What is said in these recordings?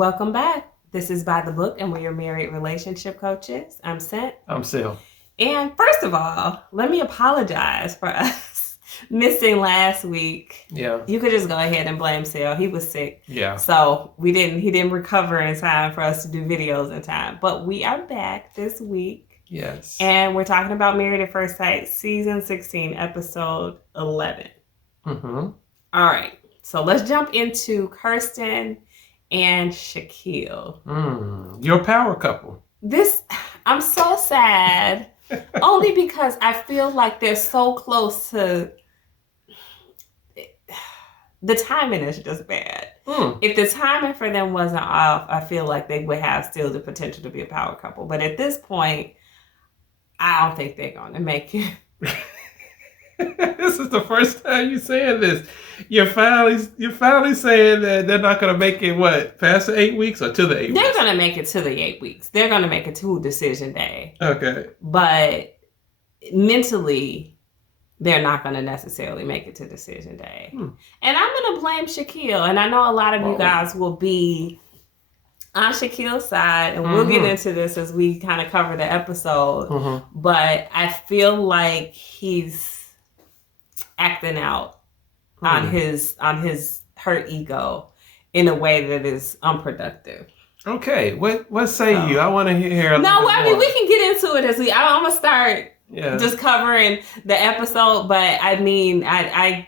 Welcome back. This is By the Book, and we're your married relationship coaches. I'm Sent. I'm Sil. And first of all, let me apologize for us missing last week. Yeah. You could just go ahead and blame Sil. He was sick. Yeah. So he didn't recover in time for us to do videos in time. But we are back this week. Yes. And we're talking about Married at First Sight, season 16, episode 11. Mm-hmm. All right. So let's jump into Kirsten and Shaquille. Your power couple. I'm so sad. Only because I feel like they're so close to... The timing is just bad. If the timing for them wasn't off, I feel like they would have still the potential to be a power couple. But at this point, I don't think they're going to make it. This is the first time you're saying this. You're finally saying that they're not going to make it, past the 8 weeks or to the 8 weeks? They're going to make it to the 8 weeks. They're going to make it to decision day. Okay. But mentally, they're not going to necessarily make it to decision day. And I'm going to blame Shaquille. And I know a lot of you guys will be on Shaquille's side, and we'll get into this as we kind of cover the episode. But I feel like he's acting out on his hurt ego in a way that is unproductive. Okay, what say you? I want to hear. We can get into it as I'm gonna start just covering the episode. But I mean, my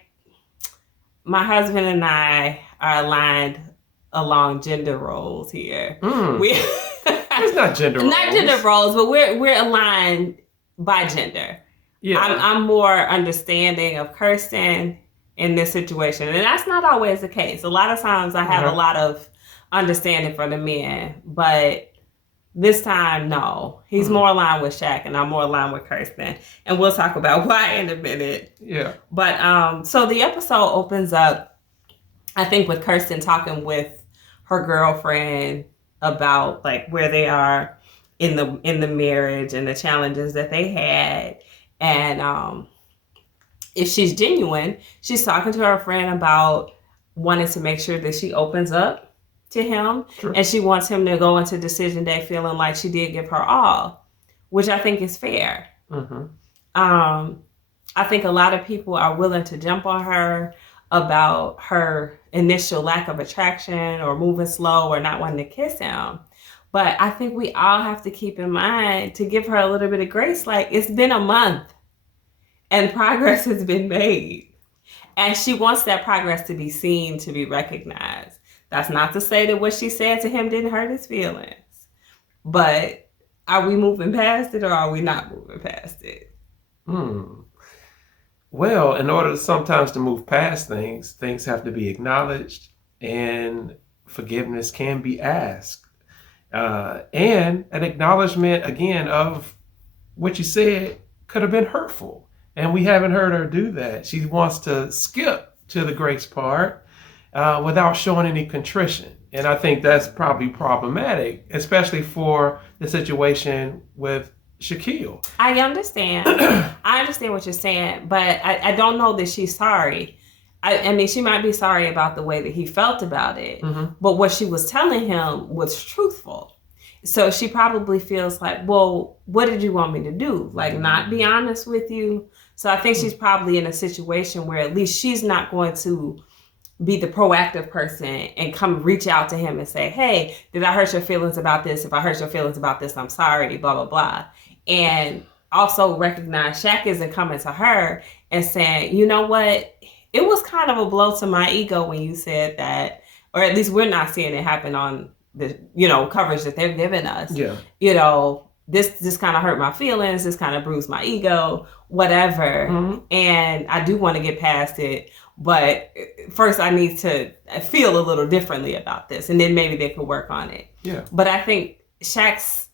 husband and I are aligned along gender roles here. It's not gender roles. Not gender roles, but we're aligned by gender. Yeah, I'm more understanding of Kirsten in this situation, and that's not always the case. A lot of times I have a lot of understanding for the men, but this time, no. He's more aligned with Shaq, and I'm more aligned with Kirsten, and we'll talk about why in a minute. Yeah. But so the episode opens up, I think, with Kirsten talking with her girlfriend about like where they are in the marriage and the challenges that they had. And if she's genuine, she's talking to her friend about wanting to make sure that she opens up to him. Sure. And she wants him to go into decision day feeling like she did give her all, which I think is fair. I think a lot of people are willing to jump on her about her initial lack of attraction or moving slow or not wanting to kiss him. But I think we all have to keep in mind to give her a little bit of grace. Like, it's been a month and progress has been made. And she wants that progress to be seen, to be recognized. That's not to say that what she said to him didn't hurt his feelings. But are we moving past it or are we not moving past it? Well, in order sometimes to move past things have to be acknowledged and forgiveness can be asked. And an acknowledgement, again, of what you said could have been hurtful. And we haven't heard her do that. She wants to skip to the grace part without showing any contrition. And I think that's probably problematic, especially for the situation with Shaquille. I understand. I understand what you're saying, but I don't know that she's sorry. I mean, she might be sorry about the way that he felt about it, but what she was telling him was truthful. So she probably feels like, well, what did you want me to do? Like, not be honest with you? So I think she's probably in a situation where at least she's not going to be the proactive person and come reach out to him and say, hey, did I hurt your feelings about this? If I hurt your feelings about this, I'm sorry, blah, blah, blah. And also recognize Shaq isn't coming to her and saying, you know what? It was kind of a blow to my ego when you said that, or at least we're not seeing it happen on the, coverage that they're giving us. Yeah. This kind of hurt my feelings. This kind of bruised my ego, whatever. And I do want to get past it. But first I need to feel a little differently about this. And then maybe they could work on it. Yeah. But I think Shaq's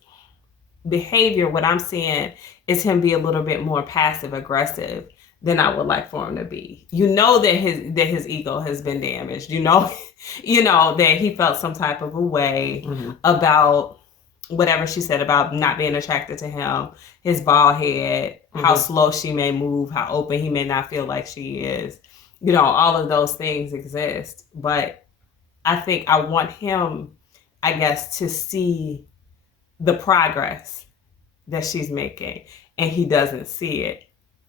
behavior, what I'm seeing is him be a little bit more passive aggressive than I would like for him to be. That his ego has been damaged. That he felt some type of a way about whatever she said about not being attracted to him, his bald head, how slow she may move, how open he may not feel like she is. All of those things exist. But I think I want him I guess, to see the progress that she's making, and he doesn't see it.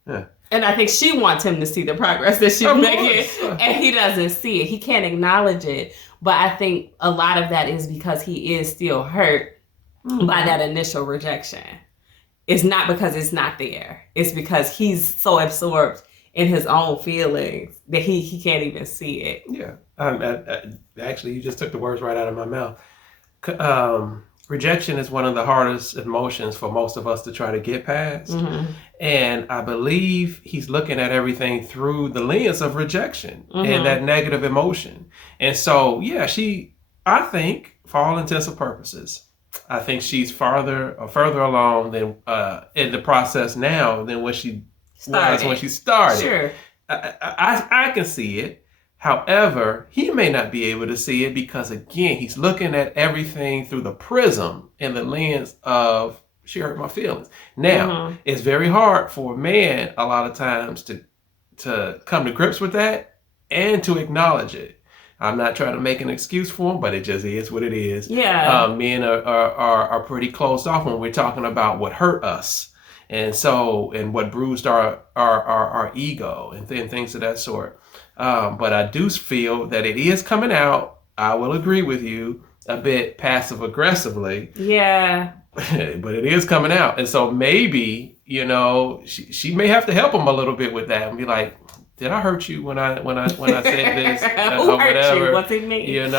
Yeah. And I think she wants him to see the progress that she's making, and he doesn't see it. He can't acknowledge it. But I think a lot of that is because he is still hurt by that initial rejection. It's not because it's not there. It's because he's so absorbed in his own feelings that he can't even see it. Yeah. Actually, you just took the words right out of my mouth. Rejection is one of the hardest emotions for most of us to try to get past. And I believe he's looking at everything through the lens of rejection and that negative emotion. And so, yeah, I think, for all intents and purposes, I think she's further along than in the process now than when she was when she started. Sure. I can see it. However, he may not be able to see it because, again, he's looking at everything through the prism and the lens of, she hurt my feelings. Now, it's very hard for a man a lot of times to come to grips with that and to acknowledge it. I'm not trying to make an excuse for him, but it just is what it is. Yeah. Men are pretty closed off when we're talking about what hurt us. And what bruised our ego and things of that sort. But I do feel that it is coming out, I will agree with you, a bit passive aggressively. Yeah. But it is coming out. And so maybe, she may have to help him a little bit with that and be like, did I hurt you when I said this? Who hurt you? What's it mean?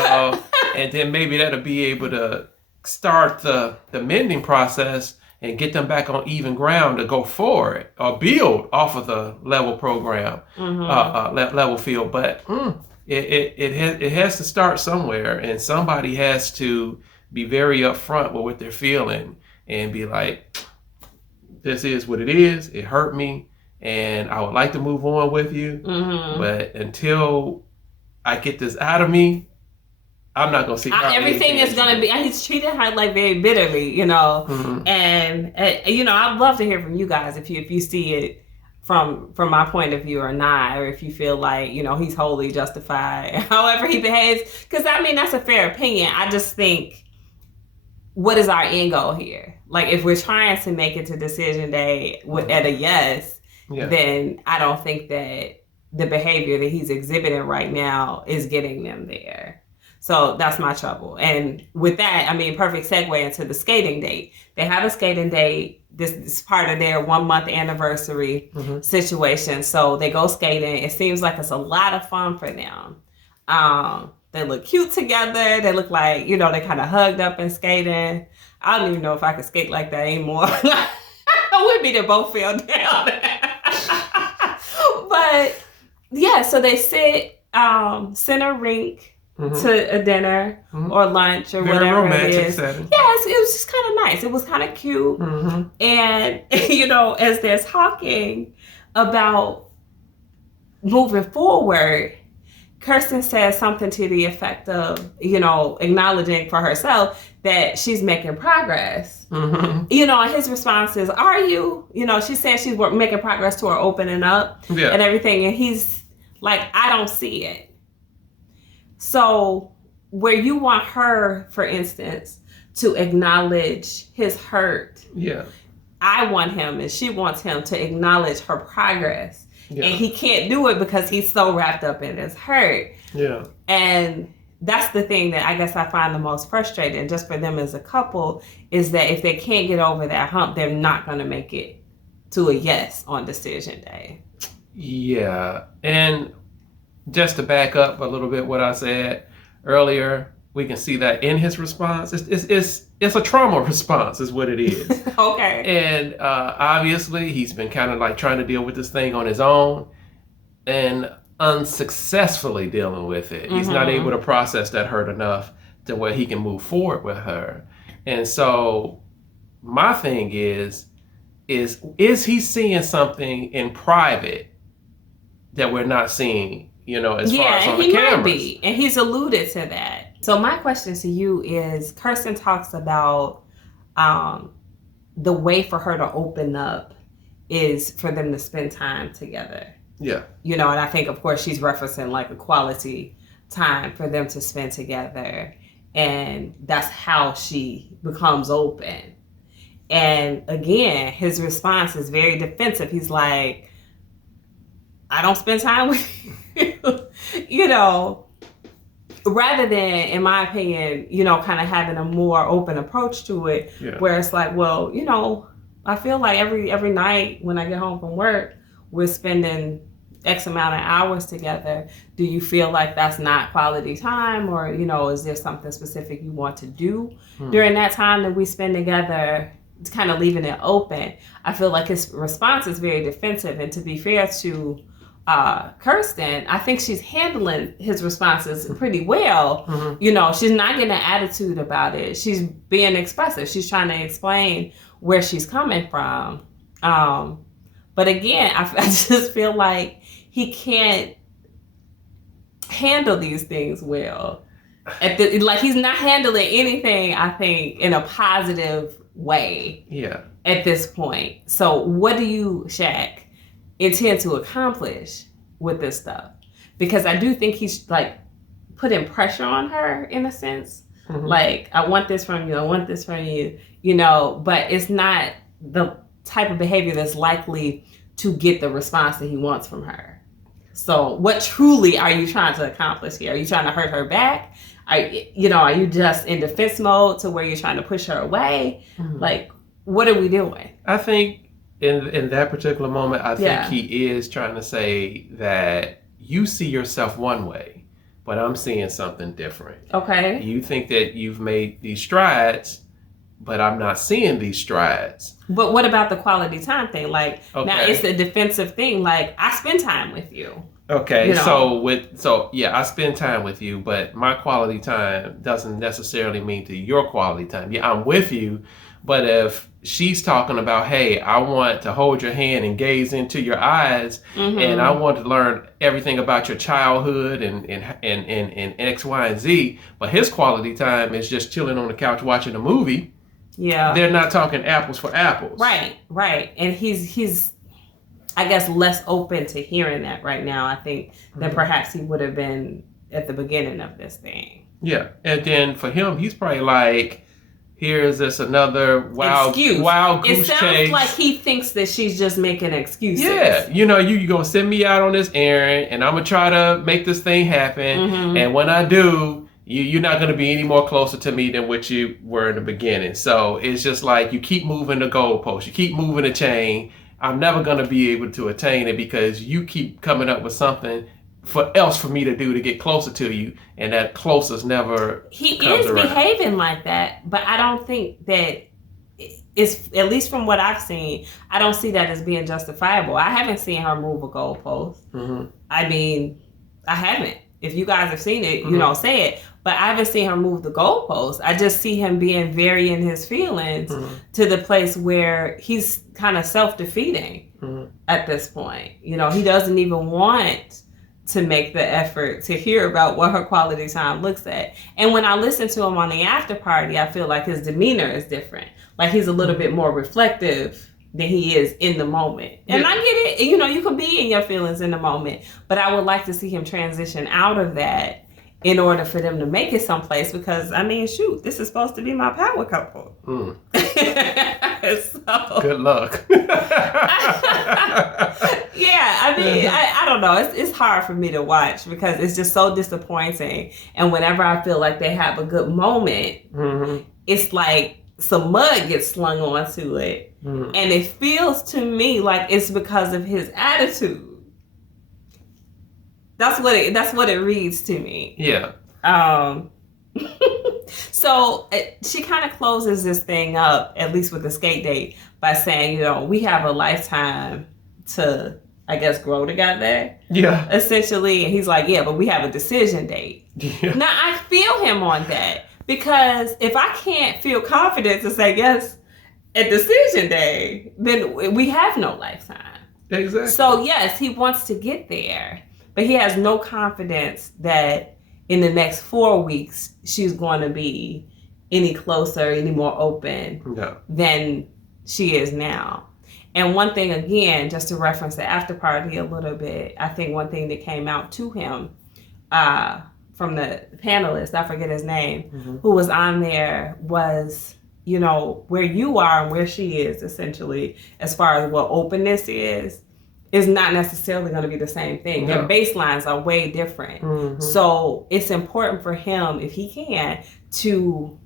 And then maybe that'll be able to start the mending process and get them back on even ground to go forward or build off of the level program, level field. But it has to start somewhere, and somebody has to be very upfront with what they're feeling and be like, this is what it is. It hurt me, and I would like to move on with you. But until I get this out of me, I'm not going to see everything is going to be, he's treating her like very bitterly, And, I'd love to hear from you guys if you see it from my point of view or not, or if you feel like, he's wholly justified however he behaves. Because, that's a fair opinion. I just think, what is our end goal here? Like, if we're trying to make it to decision day at a yes, then I don't think that the behavior that he's exhibiting right now is getting them there. So that's my trouble. And with that, perfect segue into the skating date. They have a skating date. This is part of their 1 month anniversary situation. So they go skating. It seems like it's a lot of fun for them. They look cute together. They look like, they kind of hugged up and skating. I don't even know if I could skate like that anymore. With me, they both fell down. But yeah, so they sit center rink to a dinner or lunch or very whatever romantic it is. Setting. Yes, it was just kind of nice. It was kind of cute. And, as they're talking about moving forward, Kirsten says something to the effect of, acknowledging for herself that she's making progress. And his response is, are you? She says she's making progress toward opening up and everything. And he's like, I don't see it. So where you want her, for instance, to acknowledge his hurt, I want him and she wants him to acknowledge her progress. And he can't do it because he's so wrapped up in his hurt. And that's the thing that I guess I find the most frustrating just for them as a couple, is that if they can't get over that hump, they're not going to make it to a yes on decision day. Yeah. And just to back up a little bit what I said earlier, we can see that in his response. It's a trauma response is what it is. Okay. And obviously he's been kind of like trying to deal with this thing on his own and unsuccessfully dealing with it. He's not able to process that hurt enough to where he can move forward with her. And so my thing is he seeing something in private that we're not seing, as far as on the cameras? Yeah, he might be, and he's alluded to that. So my question to you is, Kirsten talks about the way for her to open up is for them to spend time together. Yeah. And I think, of course, she's referencing like a quality time for them to spend together. and that's how she becomes open. And again, his response is very defensive. He's like, I don't spend time with you. You know, rather than, in my opinion, you know, kind of having a more open approach to it, where it's like, well, you know, I feel like every night when I get home from work, we're spending X amount of hours together. Do you feel like that's not quality time, or, you know, is there something specific you want to do during that time that we spend together? It's kind of leaving it open. I feel like his response is very defensive, and to be fair to Kirsten, I think she's handling his responses pretty well. You know, she's not getting an attitude about it. She's being expressive. She's trying to explain where she's coming from. But again, I just feel like he can't handle these things well. Like, he's not handling anything, I think, in a positive way. Yeah. At this point. So what do you, Shaq, intend to accomplish with this stuff? Because I do think he's like putting pressure on her in a sense. Like, I want this from you, I want this from you, you know, but it's not the type of behavior that's likely to get the response that he wants from her. So what truly are you trying to accomplish here? Are you trying to hurt her back? Are you just in defense mode to where you're trying to push her away? Like, what are we doing? I think in that particular moment, I think he is trying to say that you see yourself one way, but I'm seeing something different. Okay. You think that you've made these strides, but I'm not seeing these strides. But what about the quality time thing? Like, now it's a defensive thing. Like, I spend time with you. Okay, you know? so I spend time with you, but my quality time doesn't necessarily mean to your quality time. Yeah, I'm with you, but if she's talking about, hey, I want to hold your hand and gaze into your eyes, and I want to learn everything about your childhood and X, Y, and Z, but his quality time is just chilling on the couch watching a movie. Yeah, they're not talking apples for apples. Right, and he's I guess less open to hearing that right now, I think, than perhaps he would have been at the beginning of this thing. Yeah, and then for him, he's probably like, here's this another wild goose chase. It sounds like he thinks that she's just making excuses. Yeah, you know, you're going to send me out on this errand, and I'm going to try to make this thing happen, and when I do, you're not going to be any more closer to me than what you were in the beginning. So it's just like you keep moving the goalpost, you keep moving the chain. I'm never going to be able to attain it because you keep coming up with something else for me to do to get closer to you, and that closest never he is around. Behaving like that, but I don't think that it's, at least from what I've seen, I don't see that as being justifiable. I haven't seen her move a goalpost. I mean, I haven't. If you guys have seen it, you know, say it. But I haven't seen her move the goalpost. I just see him being very in his feelings to the place where he's kind of self-defeating at this point. You know, he doesn't even want to make the effort to hear about what her quality time looks at. And when I listen to him on the after party, I feel like his demeanor is different. Like, he's a little bit more reflective than he is in the moment. And I get it. You know, you can be in your feelings in the moment, but I would like to see him transition out of that in order for them to make it someplace, because, I mean, shoot, this is supposed to be my power couple. So, good luck. Yeah, I mean, I don't know. It's hard for me to watch because it's just so disappointing. And whenever I feel like they have a good moment, it's like some mud gets slung onto it. And it feels to me like it's because of his attitude. That's what it reads to me. Yeah. So she kind of closes this thing up, at least with the skate date, by saying, you know, we have a lifetime to, I guess, grow together. Yeah. Essentially. And he's like, yeah, but we have a decision date. Yeah. Now, I feel him on that, because if I can't feel confident to say yes at decision day, then we have no lifetime. Exactly. So, yes, he wants to get there, but he has no confidence that in the next 4 weeks, she's going to be any closer, any more open than she is now. And one thing, again, just to from the after party a little bit, I think one thing that came out to him from the panelists, I forget his name, Mm-hmm. who was on there was, you know, where you are and where she is, essentially, as far as what openness is not necessarily going to be the same thing. No. Their baselines are way different. Mm-hmm. So it's important for him, if he can, to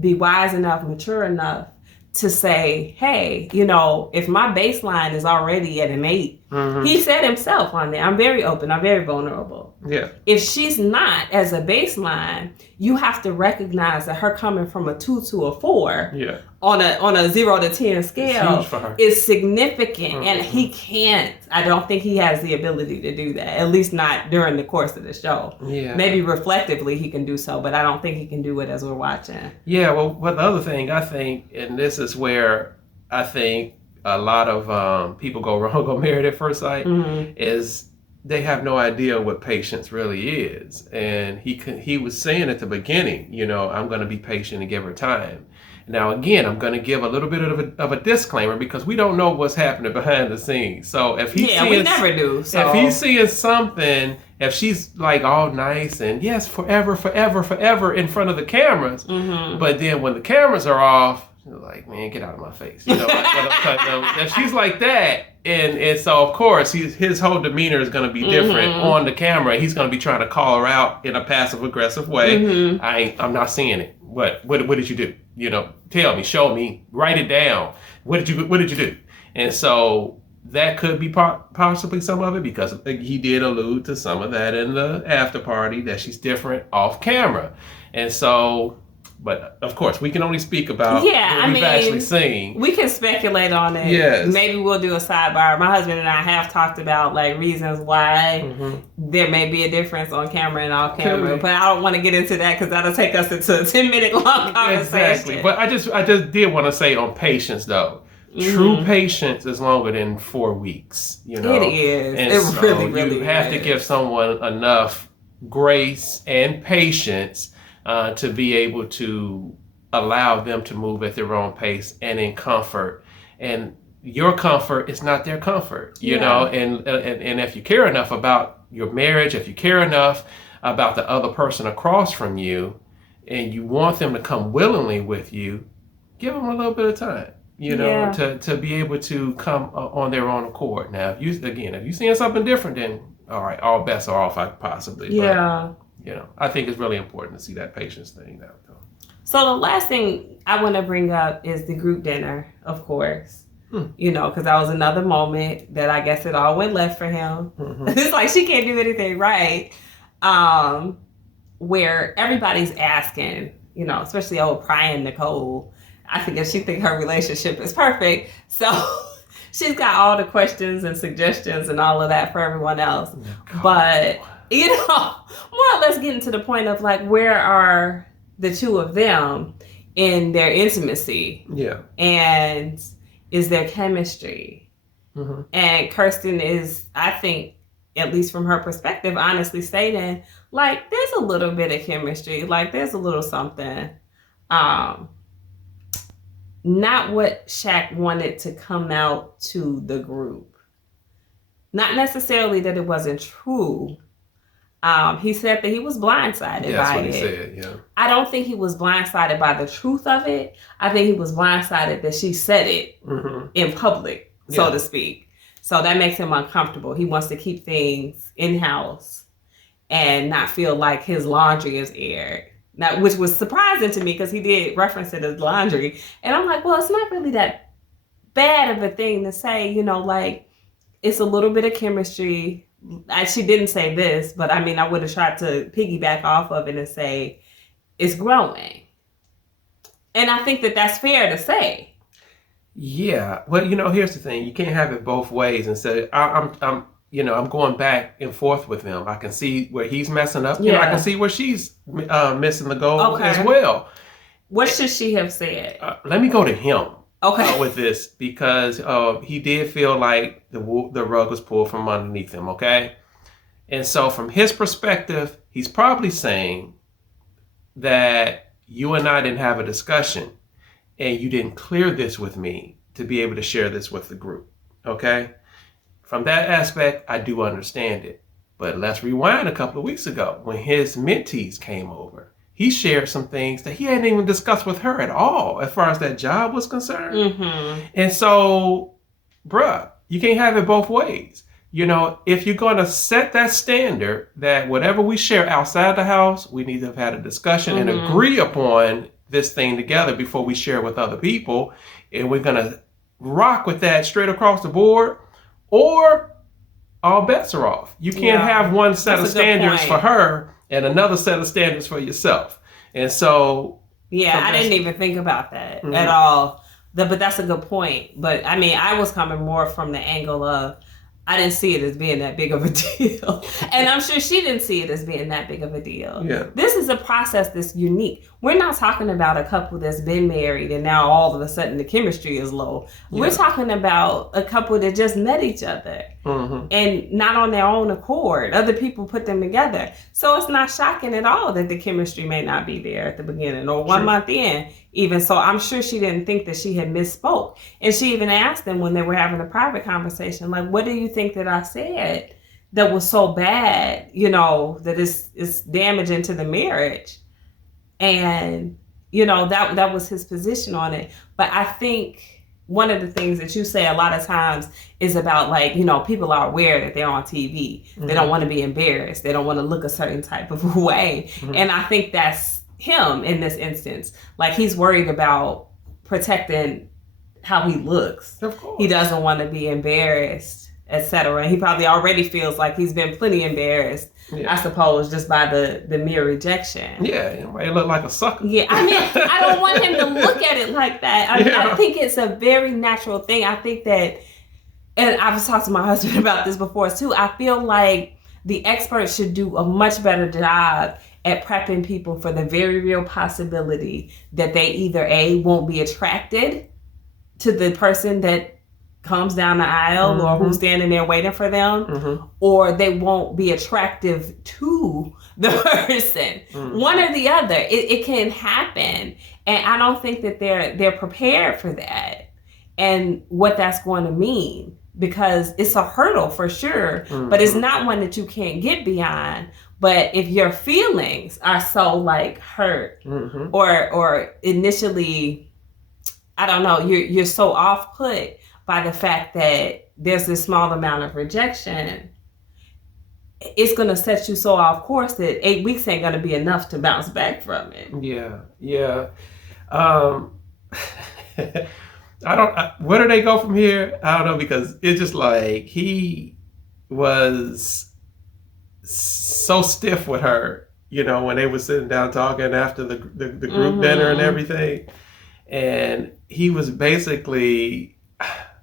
be wise enough, mature enough to say, hey, you know, if my baseline is already at an 8, Mm-hmm. he said himself on there, I'm very open, I'm very vulnerable. Yeah. If she's not as a baseline, you have to recognize that her coming from a 2 to a 4 Yeah. on a 0 to 10 scale huge for her. is significant. Mm-hmm. And he can't, I don't think he has the ability to do that, at least not during the course of the show. Yeah. Maybe reflectively he can do so, but I don't think he can do it as we're watching. Yeah, well, the other thing I think, and this is where I think a lot of people go wrong on Married at First Sight, Mm-hmm. is they have no idea what patience really is. And he was saying at the beginning, you know, I'm going to be patient and give her time. Now, again, I'm going to give a little bit of a disclaimer because we don't know what's happening behind the scenes. So if he's we never do. So. If he's seeing something, if she's like all nice and yes, forever, forever, forever in front of the cameras, Mm-hmm. but then when the cameras are off, she's like, man, get out of my face. You know, like what I'm talking about. If she's like that, and so of course his whole demeanor is going to be different Mm-hmm. on the camera. He's going to be trying to call her out in a passive aggressive way. Mm-hmm. I'm not seeing it. What did you do? You know, tell me, show me, write it down. What did you do? And so that could be possibly some of it, because he did allude to some of that in the after party, that she's different off camera. And so, but of course, we can only speak about what we've actually seen. We can speculate on it. Yes. Maybe we'll do a sidebar. My husband and I have talked about like reasons why there may be a difference on camera and off camera, but I don't want to get into that because that'll take us into a 10-minute long conversation. Exactly. But I just did want to say on patience though. True patience is longer than 4 weeks. You know, it is. And it so really you have to give someone enough grace and patience to be able to allow them to move at their own pace and in comfort. And your comfort is not their comfort, you know. And if you care enough about your marriage, if you care enough about the other person across from you, and you want them to come willingly with you, give them a little bit of time. You know, to be able to come on their own accord. Now, if you're seeing something different, then all right, all bets are off, possibly. Yeah. But, you know, I think it's really important to see that patience thing now. So the last thing I want to bring up is the group dinner, of course. You know, because that was another moment that I guess it all went left for him. It's like she can't do anything right. Where everybody's asking, you know, especially old prying Nicole. I think she think her relationship is perfect. So she's got all the questions and suggestions and all of that for everyone else. But, you know, more or less getting to the point of like, where are the two of them in their intimacy? Yeah. And is there chemistry? And Kirsten is, I think, at least from her perspective, honestly stating, like, there's a little bit of chemistry. Like, there's a little something. Not what Shaq wanted to come out to the group. Not necessarily that it wasn't true. He said that he was blindsided by it. That's what he said, yeah. I don't think he was blindsided by the truth of it. I think he was blindsided that she said it in public, so to speak. So that makes him uncomfortable. He wants to keep things in-house and not feel like his laundry is aired. Now, which was surprising to me because he did reference it as laundry. And I'm like, well, it's not really that bad of a thing to say, you know, like it's a little bit of chemistry. She didn't say this, but I mean, I would have tried to piggyback off of it and say it's growing. And I think that that's fair to say. Yeah. Well, you know, here's the thing. You can't have it both ways and say, I'm going back and forth with him. I can see where he's messing up. You know, I can see where she's missing the goal as well. What should she have said? Let me go to him with this because he did feel like the rug was pulled from underneath him, okay? And so from his perspective, he's probably saying that you and I didn't have a discussion and you didn't clear this with me to be able to share this with the group, okay? From that aspect, I do understand it. But let's rewind a couple of weeks ago when his mentees came over. He shared some things that he hadn't even discussed with her at all as far as that job was concerned. Mm-hmm. And so, bruh, you can't have it both ways. If you're going to set that standard that whatever we share outside the house, we need to have had a discussion and agree upon this thing together before we share with other people. And we're going to rock with that straight across the board, or all bets are off. You can't have one set of standards for her and another set of standards for yourself. And so... Yeah, I didn't even think about that at all. But that's a good point. But I mean, I was coming more from the angle of, I didn't see it as being that big of a deal. And I'm sure she didn't see it as being that big of a deal. Yeah. This is a process that's unique. We're not talking about a couple that's been married and now all of a sudden the chemistry is low. Yeah. We're talking about a couple that just met each other and not on their own accord. Other people put them together. So it's not shocking at all that the chemistry may not be there at the beginning or 1 month in. Even so, I'm sure she didn't think that she had misspoke. And she even asked them when they were having a private conversation, like, what do you think that I said that was so bad, that it's damaging to the marriage? And, that was his position on it. But I think one of the things that you say a lot of times is about, like, people are aware that they're on TV. They don't want to be embarrassed. They don't want to look a certain type of way. And I think that's him in this instance. Like, he's worried about protecting how he looks. Of course. He doesn't want to be embarrassed, etc. And he probably already feels like he's been plenty embarrassed, I suppose, just by the mere rejection. Yeah, he looked like a sucker. Yeah, I mean, I don't want him to look at it like that. I think it's a very natural thing. I think that, and I've talked to my husband about this before too, I feel like the experts should do a much better job at prepping people for the very real possibility that they either A, won't be attracted to the person that comes down the aisle or who's standing there waiting for them, or they won't be attractive to the person. One or the other. It can happen. And I don't think that they're prepared for that and what that's going to mean, because it's a hurdle for sure, but it's not one that you can't get beyond. But if your feelings are so like hurt or initially, I don't know, you're so off put by the fact that there's this small amount of rejection, it's going to set you so off course that 8 weeks ain't going to be enough to bounce back from it. Yeah. Where do they go from here? I don't know, because it's just like he was so stiff with her, when they were sitting down talking after the group dinner and everything. And he was basically,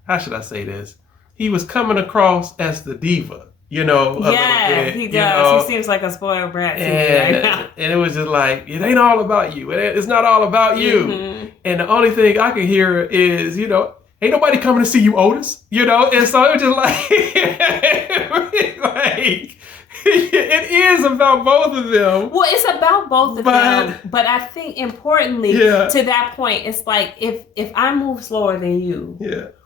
how should I say this? He was coming across as the diva, Yeah, he does. He seems like a spoiled brat to me right now. And it was just like, it ain't all about you. It's not all about you. And the only thing I can hear is, ain't nobody coming to see you, Otis. And so it was just like, it is about both of them. Well, it's about both of them. But I think importantly, to that point, it's like if I move slower than you,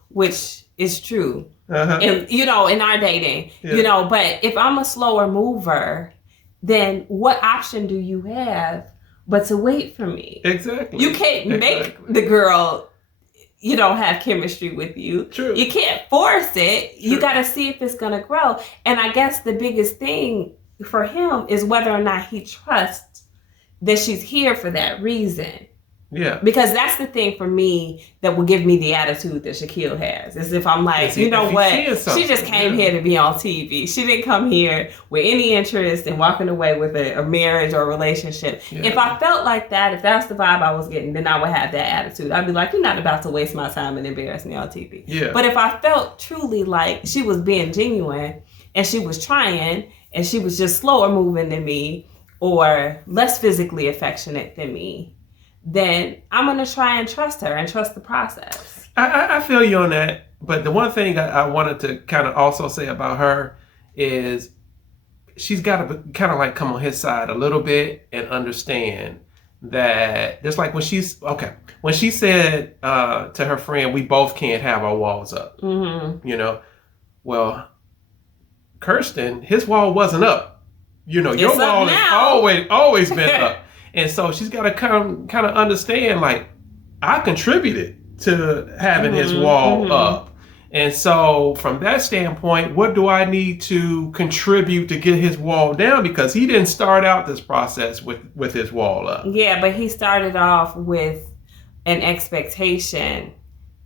which is true, and in our dating, but if I'm a slower mover, then what option do you have but to wait for me? Exactly. You can't make the girl have chemistry with you. True. You can't force it. True. You got to see if it's going to grow. And I guess the biggest thing for him is whether or not he trusts that she's here for that reason. Yeah. Because that's the thing for me that will give me the attitude that Shaquille has. Is if I'm like, you know what? She just came here to be on TV. She didn't come here with any interest in walking away with a marriage or a relationship. Yeah. If I felt like that, if that's the vibe I was getting, then I would have that attitude. I'd be like, you're not about to waste my time and embarrass me on TV. Yeah. But if I felt truly like she was being genuine and she was trying and she was just slower moving than me or less physically affectionate than me, then I'm going to try and trust her and trust the process. I feel you on that. But the one thing I wanted to kind of also say about her is she's got to kind of like come on his side a little bit and understand that just like when she said to her friend, we both can't have our walls up, well, Kirsten, his wall wasn't up. You know, your It's up wall now. has always been up. And so she's got to kind of understand, like, I contributed to having his wall up. And so from that standpoint, what do I need to contribute to get his wall down? Because he didn't start out this process with his wall up. Yeah, but he started off with an expectation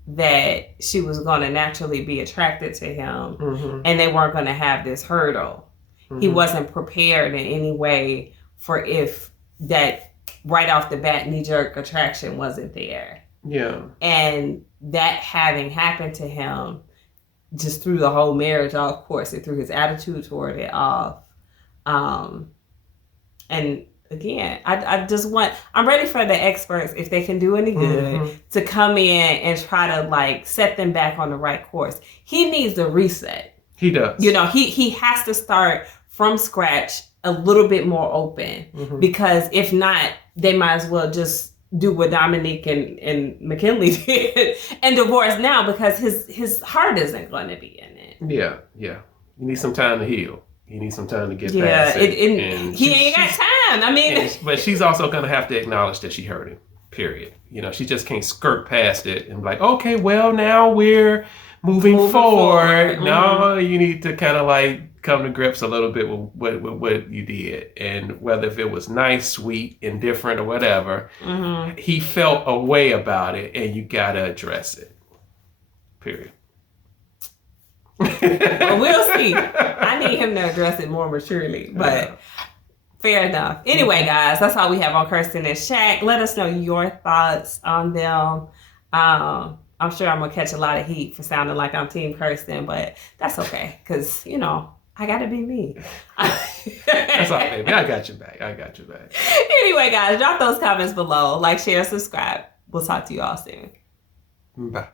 that she was going to naturally be attracted to him, and they weren't going to have this hurdle. He wasn't prepared in any way for if that right off the bat knee-jerk attraction wasn't there. Yeah. And that having happened to him just through the whole marriage, of course, and through his attitude toward it all. And again, I'm ready for the experts, if they can do any good, to come in and try to like set them back on the right course. He needs a reset. He does. You know, he has to start from scratch, a little bit more open, because if not, they might as well just do what Dominique and McKinley did and divorce now, because his heart isn't going to be in it. Yeah. You need some time to heal. You need some time to get past it. And he ain't got time. I mean, but she's also going to have to acknowledge that she hurt him. Period. You know, she just can't skirt past it and be like, okay, well, now we're moving forward. No, you need to kind of like come to grips a little bit with what you did, and whether if it was nice, sweet, indifferent, or whatever, he felt a way about it, and you gotta address it. Period. Well, we'll see. I need him to address it more maturely, but fair enough. Anyway, guys, that's all we have on Kirsten and Shaq. Let us know your thoughts on them. I'm sure I'm gonna catch a lot of heat for sounding like I'm Team Kirsten, but that's okay, because you know, I gotta be me. That's all, baby. I got you back. Anyway, guys, drop those comments below. Like, share, subscribe. We'll talk to you all soon. Bye.